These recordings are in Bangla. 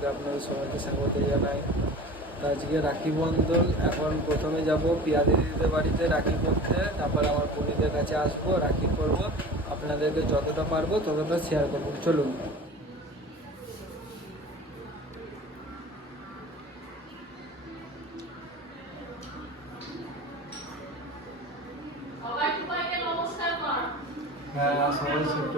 ব্লগে আপনাদের সবাইকে স্বাগত জানাই। আজকে রাখি বন্ধন। এখন প্রথমে যাব পিয়া দিদিদের বাড়িতে রাখি করতে, তারপর আমার বোনেদের কাছে আসবো, রাখি করব। আপনাদেরকে যতটা পারবো ততটা শেয়ার করবো। চলুন। হ্যাঁ, সবাই ছোট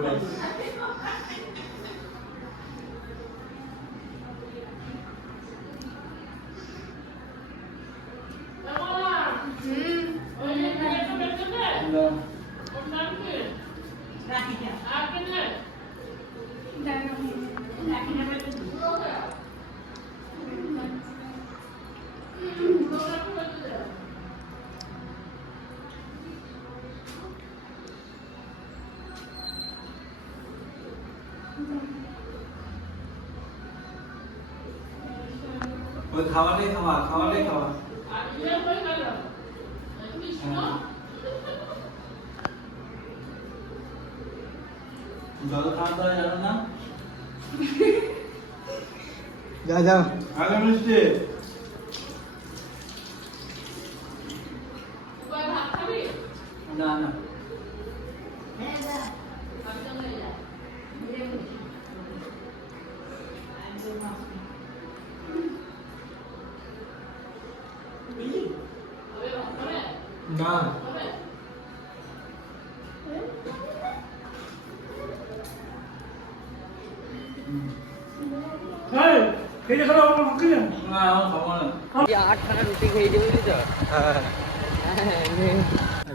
খাওয়ালে খাওয়া জল খাওয়া জানো না? যা যা আগে মিষ্টি না না না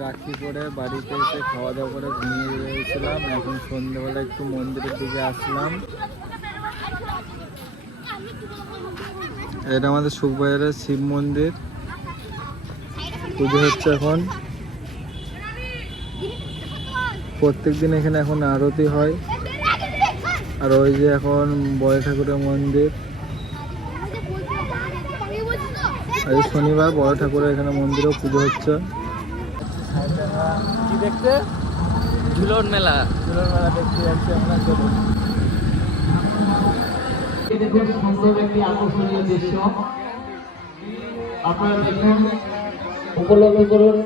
রাখি করে বাড়িতে এসে খাওয়া দাওয়া করে ঘুমিয়ে গিয়েছিলাম। এখন সন্ধ্যেবেলা একটু মন্দিরের দিকে আসলাম। এটা আমাদের সুখবাজারের শিব মন্দির, পুজো হচ্ছে এখন। প্রত্যেকদিন এখানে এখন আরতি হয়। আর ওই যে এখন বড় ঠাকুরের মন্দির, আজ শনিবার বড় ঠাকুরের এখানে মন্দিরেও পুজো হচ্ছে। কি দেখতে? ঝুলন মেলা দেখতে যাচ্ছি আমরা। চলুন। দেখুন, সুন্দর একটি আকর্ষণীয় দৃশ্য আপনারা দেখুন, উপলব্ধ করুন।